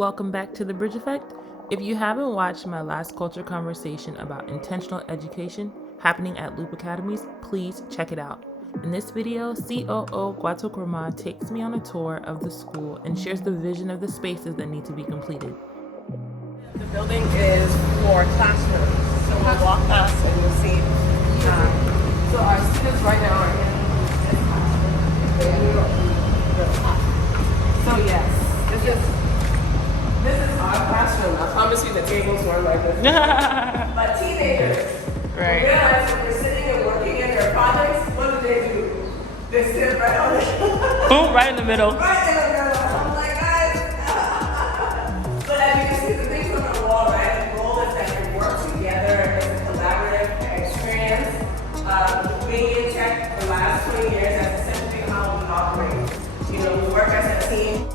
Welcome back to The Bridge Effect. If you haven't watched my last culture conversation about intentional education happening at Loop Academies, please check it out. In this video, COO Gwatoh Kroma takes me on a tour of the school and shares the vision of the spaces that need to be completed. The building is for classrooms, so we'll walk past and you'll see. So our students right now are in this classroom. So yes, this is our classroom. I promise you the tables weren't like this. But teenagers realize when they're sitting and working in their projects, what do? They sit right on it. Boom, right in the middle. Right in the middle. I'm like, guys. But as you can see, the things on the wall, right? The goal is that you work together. It's a collaborative experience. Being in tech the last 20 years, that's essentially how we operate. You know, we work as a team.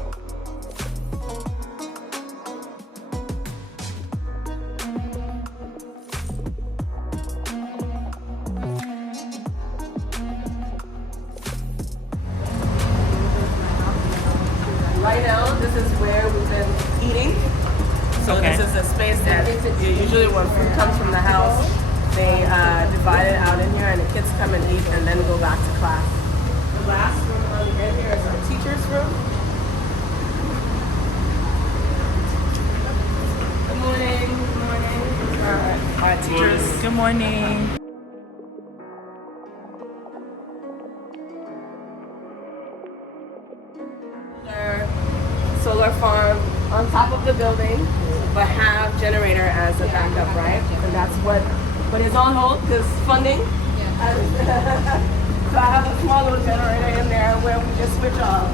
Right now, this is where we've been eating. So This is a space that usually when food comes from the house, they divide it out in here and the kids come and eat and then go back to class. The last room on the end here is our teacher's room. Good morning. Good morning. Our teachers. Good morning. Solar farm on top of the building, but have generator as a backup, right? And that's what is on hold because funding. So I have a small little generator in there where we just switch off.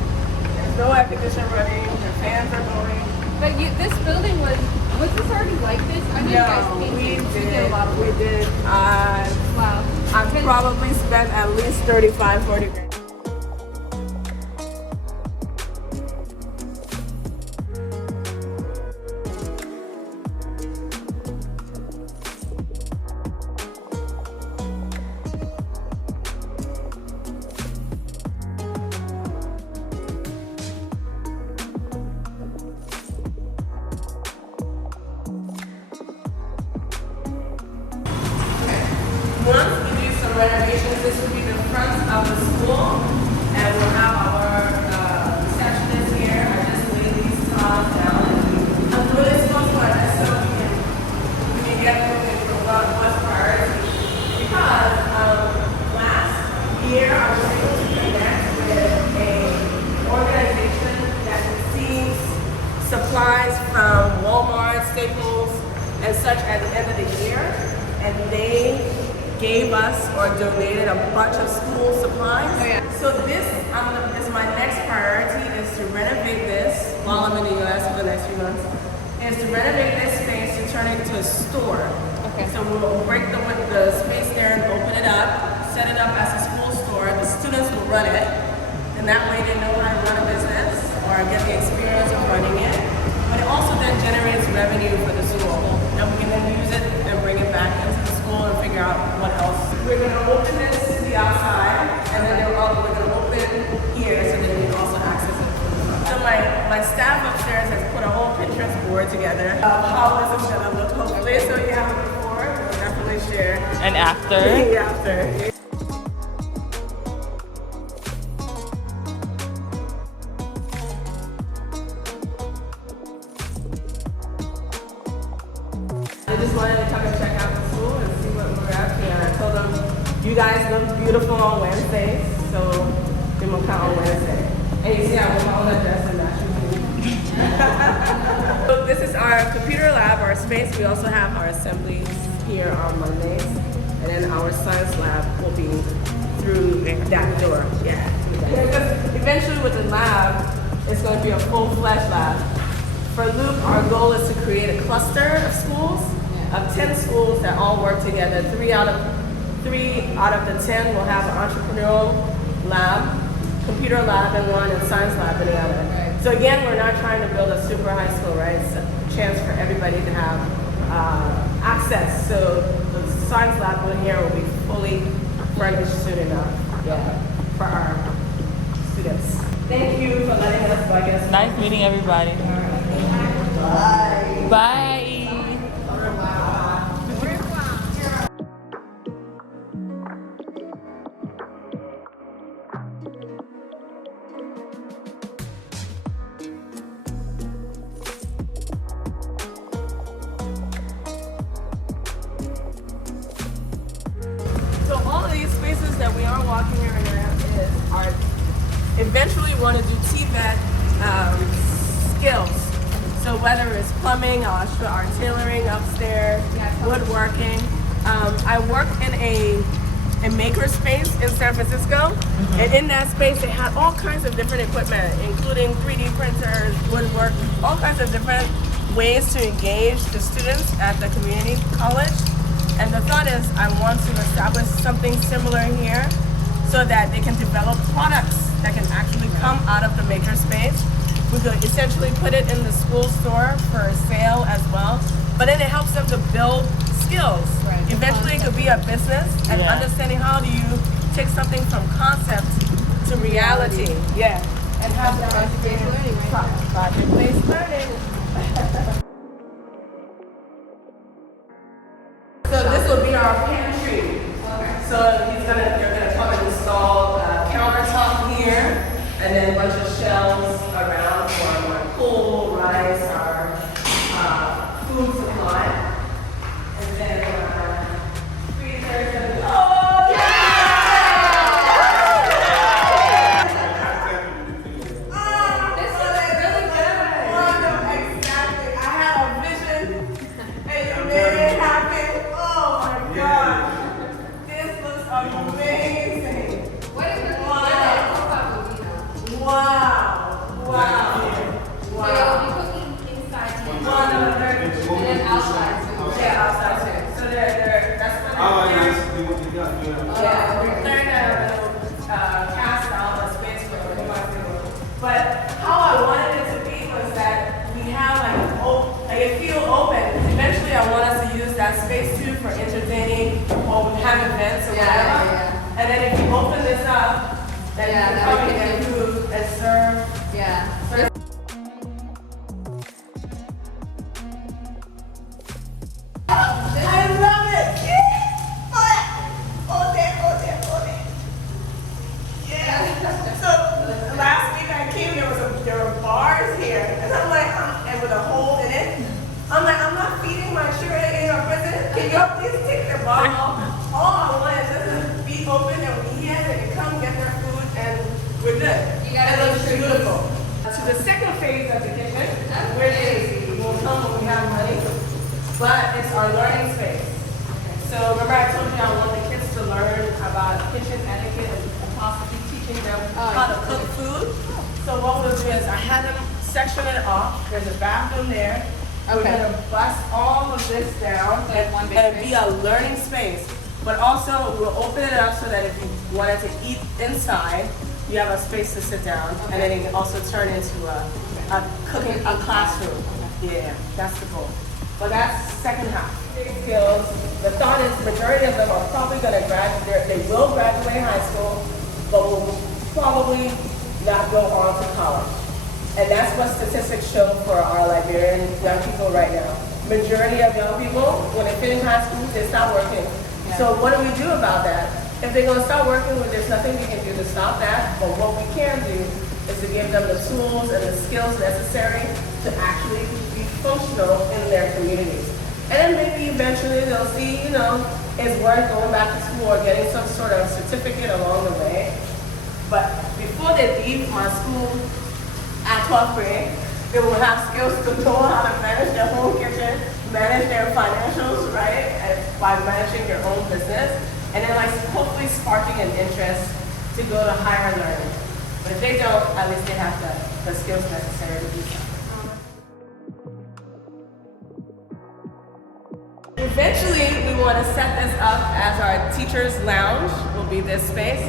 There's no air conditioner running, the fans are going. But this building was this already like this? I know you guys painted. We did a lot of we did. Wow. I've probably spent at least 35, 40 grand. Once we do some renovations, this will be the front of the school, and we'll have our receptionist here. I just laid these tiles down, and I'm really supposed to this so we can get moving from what's priority. Because last year I was able to connect with an organization that receives supplies from Walmart, Staples, and such at the end of the year, and they gave us or donated a bunch of school supplies. Oh, yeah. So this is my next priority is to renovate this while I'm in the US for the next few months, is to renovate this space to turn it into a store. Okay. So we'll break the space there and open it up, set it up as a school store. The students will run it, and that way they know how to run a business or get the experience of running it. But it also then generates revenue for the school. And we can then use it and bring it back into the school and figure out what else. We're going to open this to the outside, and then we're going to open here so that you can also access it. So my staff upstairs has put a whole Pinterest board together of how this is going to look, hopefully. So you have it before, we'll definitely share. And after? After. I just wanted to come and check out the school and see what we're up to. And I told them, you guys look beautiful on Wednesdays, so then we'll come on Wednesday. And you see I wore my own dress and matching shoes. So this is our computer lab, our space. We also have our assemblies here on Mondays. And then our science lab will be through that door. Yeah. Because eventually with the lab, it's going to be a full-fledged lab. For Loop, our goal is to create a cluster of schools, of 10 schools that all work together. Three out of the 10 will have an entrepreneurial lab, computer lab in one, and science lab in the other. Right. So again, we're not trying to build a super high school, right? It's a chance for everybody to have access. So the science lab in here will be fully furnished soon enough, for our students. Thank you for letting us, Nice meeting everybody. All right. Bye. Bye. So all of these spaces that we are walking around are eventually want to do TVET skills. So whether it's plumbing, our tailoring upstairs, woodworking. I work in a maker space in San Francisco, and in that space they had all kinds of different equipment, including 3D printers, woodwork, all kinds of different ways to engage the students at the community college. And the thought is I want to establish something similar here so that they can develop products that can actually come out of the maker space. We could essentially put it in the school store for sale as well, but then it helps them to build skills. Right. Eventually it could be a business, and understanding how do you take something from concept to reality. Yeah, and have that Project-based learning, right? Project-based learning. So this will be our pantry. Okay. So they're gonna come and install a countertop here, and then a bunch of shelves around for our coal, rice, our food supply, and then freezers and This is really good. exactly. I had a vision, and you made it happen. Oh my God, this looks amazing. What is the Wow! Wow! So Wow! you'll be cooking inside here. And then outside too. Yeah, outside too. So that's what they're gonna cast out a space for it. But how I wanted it to be was that we have like it feel open. Eventually I want us to use that space too for entertaining or we have events or whatever. Yeah. And then if you open this up, then you can Yeah, come that and would get be food and serve. Yeah. I love it! Yeah. So last week I came, there were bars here, and I'm like, and with a hole in it. I'm like, I'm not feeding my children in your prison. Can y'all please take the bar off? All I want is just to be open and we eat and they come get their food and we're good. You gotta It looks make sure you- beautiful. To the second phase of the kitchen, where it will come when we have money, but it's our learning space. So remember I told you I want the kids to learn about kitchen etiquette and possibly teaching them how to cook food. So what we'll do is I had them section it off. There's a bathroom there. We're Okay. gonna bust all of this down So it's one big and space. be a learning space. But also we'll open it up so that if you wanted to eat inside, you have a space to sit down, and then it can also turn into a cooking classroom. Yeah, that's the goal. But that's second half. Big skills. The thought is majority of them are probably going to graduate. They will graduate high school, but will probably not go on to college. And that's what statistics show for our Liberian young people right now. Majority of young people, when they finish high school, they stop working. So what do we do about that? If they're going to start working, there's nothing we can do to stop that. But what we can do is to give them the tools and the skills necessary to actually be functional in their communities. And then maybe eventually they'll see, it's worth going back to school or getting some sort of certificate along the way. But before they leave my school at 12th grade, they will have skills to know how to manage their home kitchen, manage their financials, right? And by managing their own business. And then hopefully sparking an interest to go to higher learning. But if they don't, at least they have the skills necessary to do so. Eventually, we want to set this up as our teacher's lounge, will be this space.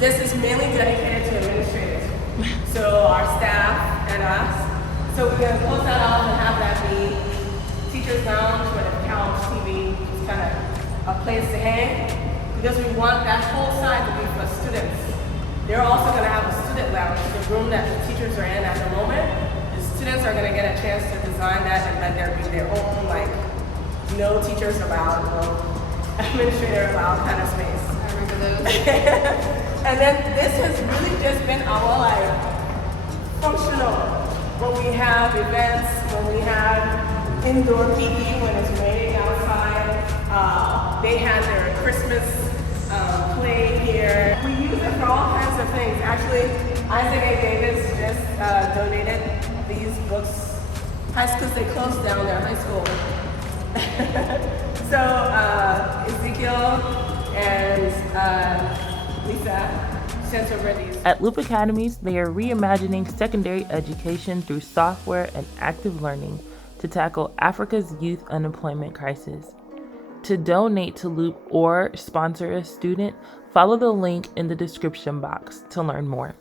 This is mainly dedicated to administrators. So our staff and us. So we're going to close that off and have that be teacher's lounge with a couch, TV, kind of a place to hang, because we want that whole side to be for students. They're also going to have a student lounge, the room that the teachers are in at the moment. The students are going to get a chance to design that and let there be their own, like, no teachers allowed, no administrator allowed kind of space. I remember those. And then this has really just been our, like, functional. When we have events, when we have indoor PE, when it's raining outside, they have their Christmas play here. We use it for all kinds of things. Actually, Isaac A. Davis just donated these books. High schools, they closed down their high school. So Ezekiel and Lisa sent over these. At Loop Academies, they are reimagining secondary education through software and active learning to tackle Africa's youth unemployment crisis. To donate to Loop or sponsor a student, follow the link in the description box to learn more.